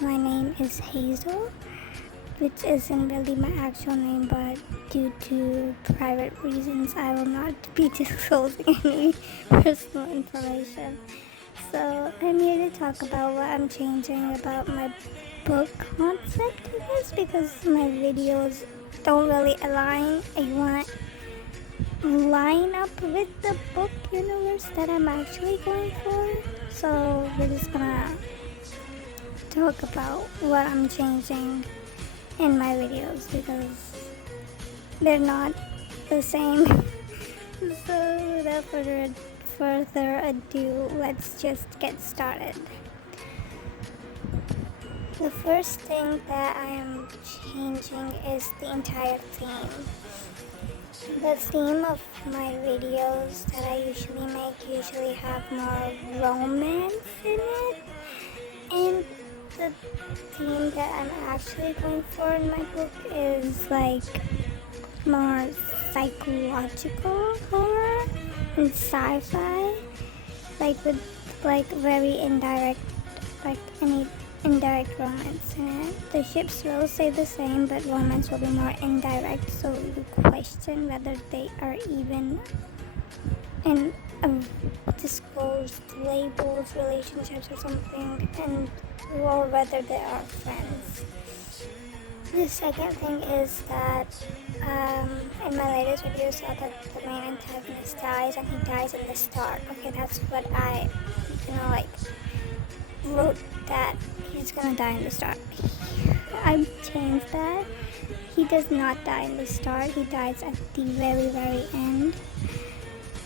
My name is Hazel, which isn't really my actual name, but due to private reasons, I will not be disclosing any personal information. So, I'm here to talk about what I'm changing about my book concept, I guess, because my videos don't really line up with the book universe that I'm actually going for. So, we're just gonna talk about what I'm changing in my videos because they're not the same. So without further ado, let's just get started. The first thing that I am changing is the entire theme. The theme of my videos that I usually make usually have more romance in it, and the theme that I'm actually going for in my book is like more psychological horror and sci-fi, like with like very indirect, like any indirect romance in it. The ships will stay the same, but romance will be more indirect, so you question whether they are even in a disclosed labels, relationships or something, and or whether they are friends. The second thing is that in my latest video you saw that the main antagonist dies and he dies in the start. Okay, that's what I, wrote that he's gonna die in the start. I've changed that. He does not die in the start, he dies at the very, very end.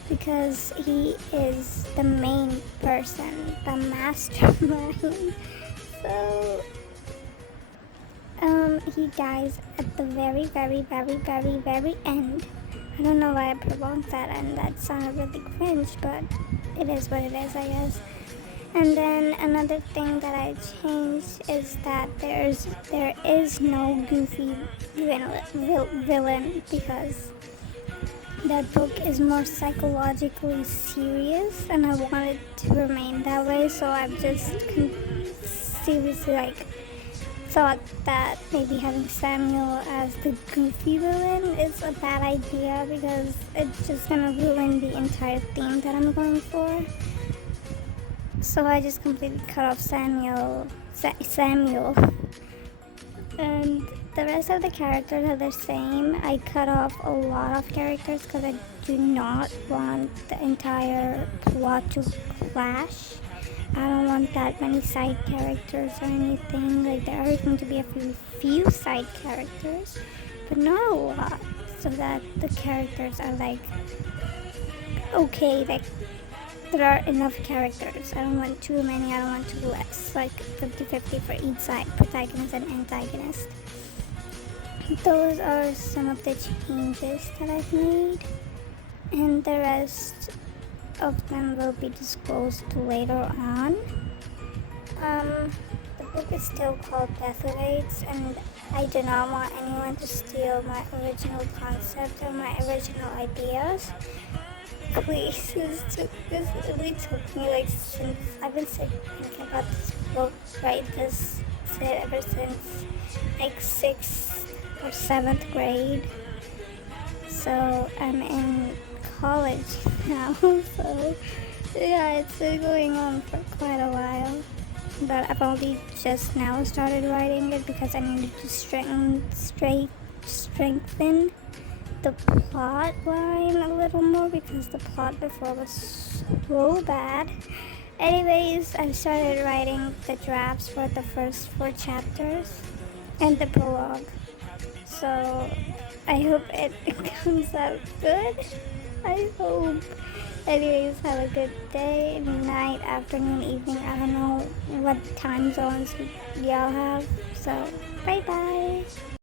Because he is the main person, the mastermind. So, he dies at the very, very, very, very, very end. I don't know why I prolonged that, and that sounded really cringe, but it is what it is, I guess. And then another thing that I changed is that there is no goofy villain because that book is more psychologically serious, and I want it to remain that way. So I've just seriously thought that maybe having Samuel as the goofy villain is a bad idea because it's just gonna ruin the entire theme that I'm going for. So I just completely cut off Samuel, and the rest of the characters are the same. I cut off a lot of characters because I do not want the entire plot to clash. I don't want that many side characters or anything. Like, there are going to be a few side characters, but not a lot, so that the characters are okay, there are enough characters. I don't want too many, I don't want too less. Like 50-50 for each side, protagonist and antagonist. Those are some of the changes that I've made, and the rest of them will be disclosed later on. The book is still called Death Awaits, and I do not want anyone to steal my original concept or my original ideas. Please, this really took me since I've been thinking about this book, ever since 6th or 7th grade. So I'm in college now, so yeah, it's been going on for quite a while. But I've only just now started writing it because I needed to strengthen the plot line a little more because the plot before was so bad. Anyways, I started writing the drafts for the first 4 chapters and the prologue. So I hope it comes out good. I hope. Anyways, have a good day, night, afternoon, evening. I don't know what time zones y'all have. So, bye bye.